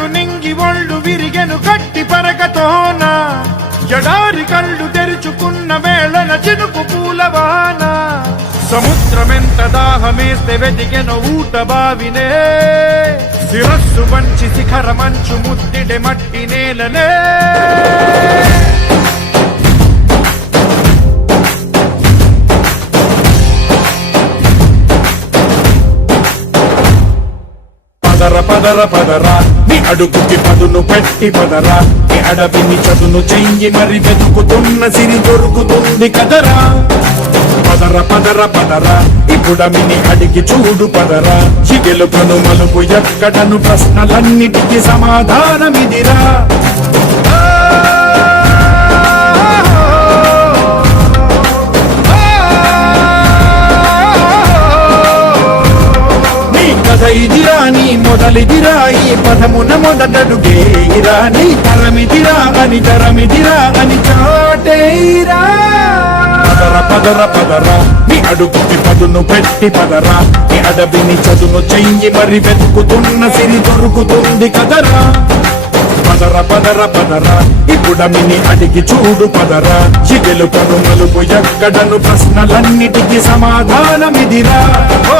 ಮಂಡು ನಿಂಗಿ ಒಳ್ಳು ವಿರಿಗೆನು ಗಟ್ಟಿ ಪರಕತೋನ జడారి కళ్ళు తెరుచుకున్న వేళన చినుకు పూలవాన సముద్రమెంత దాహమేస్తే వెతికెన ఊట బావినే శిరస్సు వంచి శిఖర మంచు ముద్దిడే మట్టి నేలనే పదర పదర పదరా నీ అడుగుకి పదును పెట్టి పదరా నీ అడవిని చదును చెయ్యి మరి వెతుకుతున్న సిరి దొరుకుతుంది కదరా పదర పదర పదరా ఇప్పుడమిని అడిగి చూడు పదరా చిగెలుకను మలుపు ఎక్కడను ప్రశ్నలన్నిటికీ సమాధానమిదిరా ఇదిరా నీ మొదలిదిరా ఈ పదమున మొదటడుగేరా నీ తరమిదిరా అని తరమిదిరా అని చాటేరా పదర పదర పదరా నీ అడుగుకి పదును పెట్టి పదరా నీ అడవిని చదును చెయ్యి మరి వెతుకుతున్న సిరి దొరుకుతుంది కదరా పదర పదర పదరా ఇప్పుడమిని అడిగి చూడు పదరా చిగెలుకను మలుపు ఎక్కడను ప్రశ్నలన్నిటికీ సమాధానమిదిరా ఓ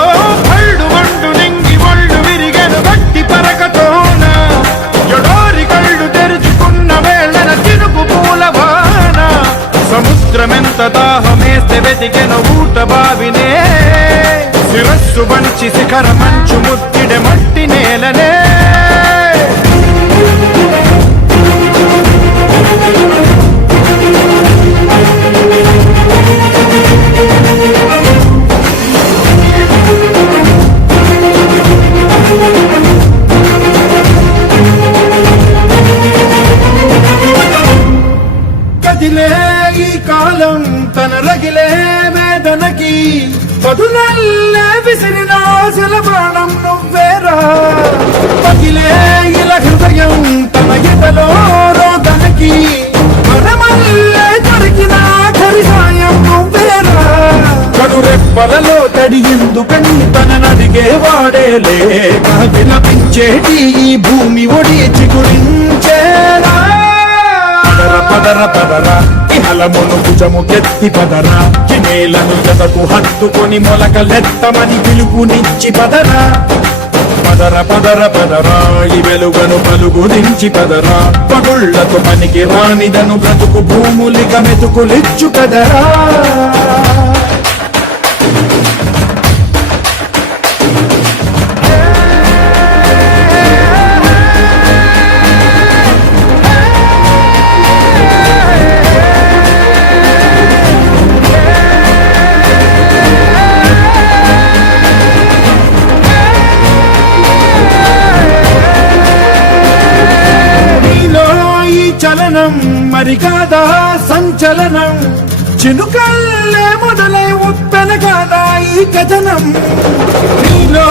కళ్ళు మండు నింగి ఒళ్ళు విరిగెను గట్టి పరకతోన జడారి కళ్ళు తెరుచుకున్న వేళన చినుకు పూలవాన సముద్రమెంత దాహమేస్తే వెతికెన ఊట బావినే శిరస్సు వంచి శిఖర మంచు ముద్దిడే మట్టి నేలనే కదిలే ఈ కాలం తన రగిలే వేదనకి పదునల్లే విసిరిన శిలబాణం నువ్వేరా పగిలే ఇలా హృదయం తన ఎదలో రోదనకి మనమల్లే దొరికిన కరిసాయం నువ్వేరా కడురెప్పలలో తడి ఎందుకని తననడిగేవాడే లేక విలపించేటి ఈ భూమి ఒడి చిగురించేరా పదర పదరా ఇహలమును భుజము కెత్తి పదరా కినేలను జతకు హత్తుకొని మొలకలెత్తమని పిలుపునిచ్చి పదరా పదర పదర పదరా ఈ వెలుగను పలుగురించి పదరా పగుళ్లకు పనికి రానిదను బ్రతుకు భూములిక మెతుకులిచ్చు కదరా చలనం మరి కాదా సంచలనం చినుకల్లే మొదలై ఉప్పెన కాదా ఈ కథనం నీలో